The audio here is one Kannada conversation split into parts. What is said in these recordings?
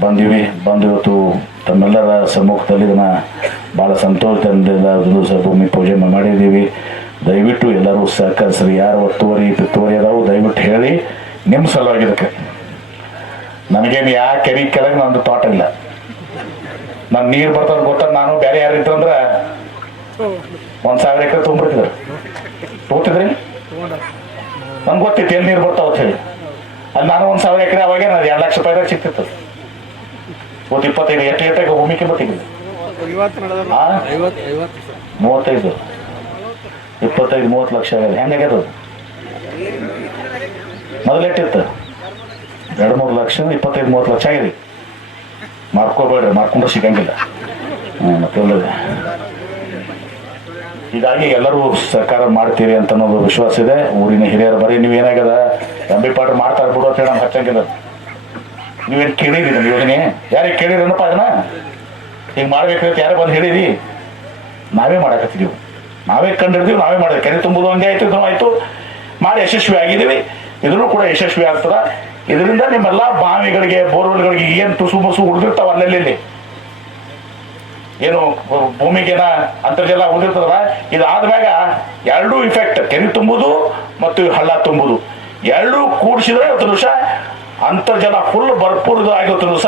ಬಂದು ಇವತ್ತು ತಮ್ಮೆಲ್ಲರ ಸಮ್ಮುಖದಲ್ಲಿ ಇದನ್ನು ಭಾಳ ಸಂತೋಷದಿಂದ ದಿವಸ ಭೂಮಿ ಪೂಜೆ ಮಾಡಿದ್ದೀವಿ. ದಯವಿಟ್ಟು ಎಲ್ಲರೂ ಸಹಕರಿಸ್ರಿ. ಯಾರು ಒತ್ತುವರಿ ಪಿತ್ತುವರಿ ಅದಾವು ದಯವಿಟ್ಟು ಹೇಳಿ ನಿಮ್ಮ ಸಲುವಾಗಿ. ಇದಕ್ಕೆ ನನಗೇನು ಯಾ ಕೆರೆ ಕೆಳಗೆ ನಂದು ತೋಟ ಇಲ್ಲ. ನಾನು ನೀರು ಬರ್ತದೆ ಗೊತ್ತದ. ನಾನು ಬೇರೆ ಯಾರು ಇದ್ರಂದ್ರೆ 1,000 ಎಕರೆ ತೊಗೊಂಡ್ಬಿಡ್ತಿದ್ರು. ತೊಗೋತಿದ್ರಿ? ನಮ್ಗೆ ಗೊತ್ತಿತ್ತು ಎಲ್ಲಿ ನೀರು ಬರ್ತಾವ ಅಂತ ಹೇಳಿ. ಅಲ್ಲಿ ನಾನು 1,000 ಎಕರೆ ಅವಾಗೇ ನಾನು 2 ಲಕ್ಷ ರೂಪಾಯಿದಾಗ ಸಿಕ್ತಿತ್ತು. 25 ಎಷ್ಟು ಭೂಮಿಗೆ ಬರ್ತಿದ್ದೆ 35 25-30 ಲಕ್ಷ ಆಗ್ಯದ. ಹೆಂಗಾಗ್ಯದ? ಮೊದಲೆಟ್ಟಿತ್ತು 2-3 ಲಕ್ಷ 25-30 ಲಕ್ಷ ಆಗಿದೆ. ಮಾರ್ಕೋಬೇಡ್ರಿ, ಮಾರ್ಕೊಂಡ್ರೆ ಸಿಗಂಗಿಲ್ಲ. ಮತ್ತೆ ಹೀಗಾಗಿ ಎಲ್ಲರೂ ಸರ್ಕಾರ ಮಾಡ್ತೀರಿ ಅಂತ ಅನ್ನೋದು ವಿಶ್ವಾಸ ಇದೆ. ಊರಿನ ಹಿರಿಯರು ಬರೀ ನೀವೇನಾಗ್ಯದ ಪಾಟ್ರು ಮಾಡ್ತಾ ಬಿಡು ಅಂತ ಹೇಳಿ ನಮ್ಗೆ ಹಚ್ಚಂಗಿಲ್ಲ. ನೀವೇನು ಕೇಳಿರಿ ನಮ್ಮ ಯೋಜನೆ? ಯಾರಿಗೆ ಕೇಳಿರನಪ್ಪ ಅದನ್ನ ಹಿಂಗೆ ಮಾಡ್ಬೇಕಂತ ಯಾರು ಬಂದು ಹೇಳಿರಿ? ನಾವೇ ಮಾಡಕತ್ತಿದ್ದೀವಿ, ನಾವೇ ಕಂಡಿರ್ತೀವಿ, ನಾವೇ ಮಾಡಿದ್ವಿ. ಕೆರೆ ತುಂಬುದು ಹಂಗೆ ಆಯ್ತು, ಇದನ್ನು ಆಯ್ತು ಮಾಡಿ ಯಶಸ್ವಿ ಆಗಿದ್ದೀವಿ. ಇದನ್ನು ಕೂಡ ಯಶಸ್ವಿ ಆಗ್ತದ. ಇದರಿಂದ ನಿಮ್ಮೆಲ್ಲ ಬಾವಿಗಳಿಗೆ ಬೋರ್ವೆಲ್ಗಳಿಗೆ ಏನು ತುಸು ಮುಸು ಉಳಿದಿರ್ತಾವ ಅಲ್ಲೆಲ್ಲಿ ಏನು ಭೂಮಿಗೇನ ಅಂತರ್ಜಲ ಉಳಿದಿರ್ತದಲ್ಲ, ಇದಾದ್ಮ್ಯಾಗ ಎರಡೂ ಇಫೆಕ್ಟ್, ಕೆರೆ ತುಂಬುದು ಮತ್ತು ಹಳ್ಳ ತುಂಬುದು ಎರಡೂ ಕೂಡಿಸಿದ್ರೆ ಇವತ್ತು ದಿವಸ ಅಂತರ್ಜಲ ಫುಲ್ ಭರ್ಪೂರ್ ಆಗಿವತ್ತು ದಿವಸ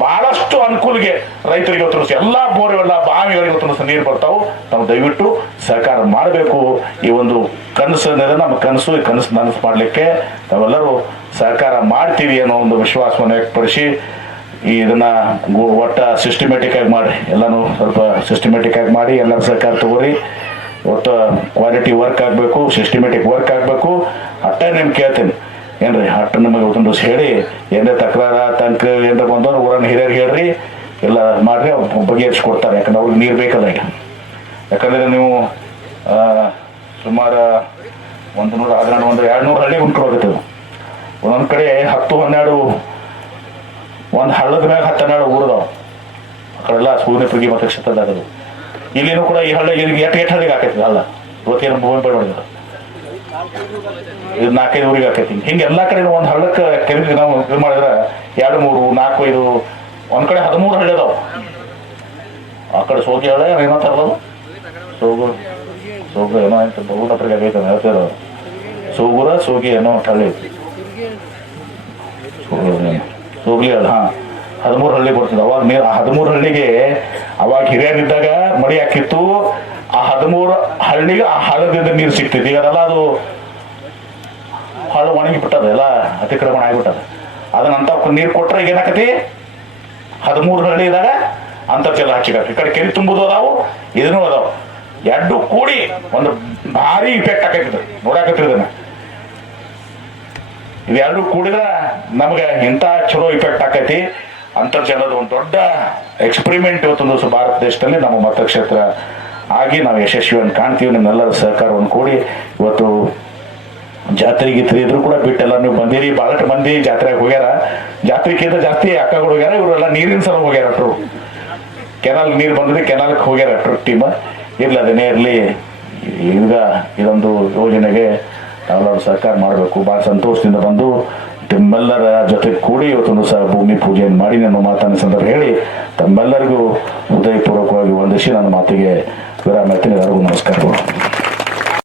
ಬಹಳಷ್ಟು ಅನುಕೂಲಿಗೆ ರೈತರಿಗೆ ಇವತ್ತು ದಿವಸ ಎಲ್ಲ ಬೋರ್ವೆಲ್ಲ ಬಾವಿಗಳಿಗೆ ಇವತ್ತು ದಿವಸ ನೀರು ಬರ್ತಾವು. ನಾವು ದಯವಿಟ್ಟು ಸಹಕಾರ ಮಾಡಬೇಕು. ಈ ಒಂದು ಕನಸು ನಮ್ಮ ಕನಸು, ಈ ಕನಸು ನನಸು ಮಾಡಲಿಕ್ಕೆ ನಾವೆಲ್ಲರೂ ಸಹಕಾರ ಮಾಡ್ತೀವಿ ಅನ್ನೋ ಒಂದು ವಿಶ್ವಾಸವನ್ನು ವ್ಯಕ್ತಪಡಿಸಿ ಇದನ್ನ ಒಟ್ಟ ಸಿಸ್ಟಮೆಟಿಕ್ ಆಗಿ ಮಾಡಿ, ಎಲ್ಲಾನು ಸ್ವಲ್ಪ ಸಿಸ್ಟಮೆಟಿಕ್ ಆಗಿ ಮಾಡಿ ಎಲ್ಲರ ಸಹಕಾರ ತಗೋರಿ. ಒಟ್ಟು ಕ್ವಾಲಿಟಿ ವರ್ಕ್ ಆಗಬೇಕು, ಸಿಸ್ಟಮೆಟಿಕ್ ವರ್ಕ್ ಆಗಬೇಕು. ಅಷ್ಟೇ ನಿಮ್ಗೆ ಕೇಳ್ತೀನಿ ಏನ್ರಿ, ಅಷ್ಟು ನಿಮಗೆ ಇವತ್ತೊಂದು ದಿವಸ ಹೇಳಿ ಏನೇ ತಕರಾರ ತಂಕ ಏನಾರ ಬಂದವ್ರು ಊರನ್ನ ಹಿರಿಯರಿಗೆ ಹೇಳ್ರಿ, ಎಲ್ಲ ಮಾಡ್ರಿ, ಅವ್ರು ಬಗೆಹರಿಸ್ಕೊಡ್ತಾರೆ. ಯಾಕಂದ್ರೆ ಅವ್ರಿಗೆ ನೀರು ಬೇಕಲ್ಲ ಈಗ. ಯಾಕಂದರೆ ನೀವು ಸುಮಾರು 100-200 ಹಳ್ಳಿ ಉಂಟ್ಕೊಳಕತ್ತೇವೆ. ಒಂದೊಂದು ಕಡೆ 10-12 ಒಂದು ಹಳ್ಳದ ಮ್ಯಾಗ 10-12 ಊರದಾವ. ಆ ಕಡೆಲ್ಲ ಸೂರ್ಯಪುಗಿ ಮತ್ತು ಕ್ಷೇತ್ರದಾಗದು. ಇಲ್ಲಿನೂ ಕೂಡ ಈ ಹಳ್ಳ ಈಗ ಎಷ್ಟು ಹಳ್ಳಿಗೆ ಹಾಕೈತಿ ಹಳ್ಳ. ಇವತ್ತೇನು ಭೂಮಿ ಮಾಡಿದ್ರು ಇದು 4-5 ಊರಿಗೆ ಹಾಕೈತಿ. ಹಿಂಗೆ ಎಲ್ಲ ಕಡೆ ಒಂದು ಹಳ್ಳಕ್ಕೆ ಕೆರೆ ನಾವು ಇದು ಮಾಡಿದ್ರೆ 2-3-4-5 ಒಂದು ಕಡೆ 13 ಹಳ್ಳಿ ಅದಾವ. ಆ ಕಡೆ ಸೋಗಿ ಹಳ್ಳ ಏನೋ ತರಲ್ಲ, ಸೋಗು ಏನೋ ಅಂತ ಬಹುನಪ್ರಿಗೆ ಆಗೈತೆ ಹೇಳ್ತಿರೋ ಸೋಗುರ ಸೋಗಿ ಏನೋ ಹಳ್ಳಿ ಸೋಗ್ಲಿ ಹಳ್ಳ. 13 ಹಳ್ಳಿ ಬರ್ತದೆ. ಅವಾಗ ನೀರು 13 ಹಳ್ಳಿಗೆ ಅವಾಗ ಹಿರಿಯರಿದ್ದಾಗ ಮಡಿ ಹಾಕಿತ್ತು. ಆ 13 ಹಳ್ಳಿಗೆ ಆ ಹಳ್ಳದಿಂದ ನೀರು ಸಿಗ್ತಿತ್ತು. ಈಗ ಅದೆಲ್ಲ ಅದು ಹಳ್ಳ ಒಣಗಿ ಬಿಟ್ಟದ, ಎಲ್ಲ ಅತಿಕ್ರಮಣ ಆಗಿಬಿಟ್ಟದ. ಅದನ್ನಂತ ನೀರು ಕೊಟ್ರೆ ಈಗ ಏನಾಕತಿ 13 ಹಳ್ಳಿದಾಗ ಅಂತರ್ಜಲ ಹಚ್ಚಿಕ. ಈ ಕಡೆ ಕೆರೆ ತುಂಬುದು ಅದಾವು, ಇದನ್ನೂ ಅದಾವು. ಎರಡು ಕೂಡಿ ಒಂದು ಭಾರಿ ಇಫೆಕ್ಟ್ ಆಕೈತಿದ್ರು. ನೋಡಾಕತ್ತಿದ್ದನ್ನ ಇದೆರಡು ಕೂಡಿದ್ರೆ ನಮ್ಗೆ ಇಂಥ ಚಲೋ ಇಫೆಕ್ಟ್ ಆಕೈತಿ. ಅಂತರ್ಜಲದ ಒಂದು ದೊಡ್ಡ ಎಕ್ಸ್ಪೆರಿಮೆಂಟ್ ಇವತ್ತೊಂದು ದಿವಸ ಭಾರತ ದೇಶದಲ್ಲಿ ನಮ್ಮ ಮತಕ್ಷೇತ್ರ ಆಗಿ ನಾವು ಯಶಸ್ವಿಯನ್ನು ಕಾಣ್ತೀವಿ. ನಿಮ್ಮೆಲ್ಲರ ಸಹಕಾರವನ್ನು ಕೂಡಿ ಇವತ್ತು ಜಾತ್ರೆ ಗೀತ್ರೆ ಇದ್ರು ಕೂಡ ಬಿಟ್ಟೆಲ್ಲ ನೀವು ಬಂದಿರಿ. ಭಾಳಷ್ಟು ಮಂದಿ ಜಾತ್ರೆಗೆ ಹೋಗ್ಯಾರ. ಜಾತ್ರೆಗಿಂತ ಜಾಸ್ತಿ ಅಕ್ಕಗಳು ಹೋಗ್ಯಾರ. ಇವರೆಲ್ಲ ನೀರಿನ ಸಲ ಹೋಗ್ಯಾರ. ಅಟ್ರು ಕೆನಾಲ್ ನೀರು ಬಂದಿದೆ, ಕೆನಾಲ್ಗೆ ಹೋಗ್ಯಾರ ಅಟ್ರು ಟೀಮ್. ಇರಲಿ, ಅದೇನೇ ಇರಲಿ. ಈಗ ಇದೊಂದು ಯೋಜನೆಗೆ ನಾವೆಲ್ಲರೂ ಸಹಕಾರ ಮಾಡಬೇಕು. ಭಾಳ ಸಂತೋಷದಿಂದ ಬಂದು ತಮ್ಮೆಲ್ಲರ ಜೊತೆ ಕೂಡಿ ಇವತ್ತೊಂದು ಸಹ ಭೂಮಿ ಪೂಜೆಯನ್ನು ಮಾಡಿ ನನ್ನ ಮಾತನ್ನು ಸಂದರ್ಭ ಹೇಳಿ ತಮ್ಮೆಲ್ಲರಿಗೂ ಹೃದಯಪೂರ್ವಕವಾಗಿ ವಂದಿಸಿ ನನ್ನ ಮಾತಿಗೆ ವಿರಾಮ. ಎಲ್ಲರಿಗೂ ನಮಸ್ಕಾರಗಳು.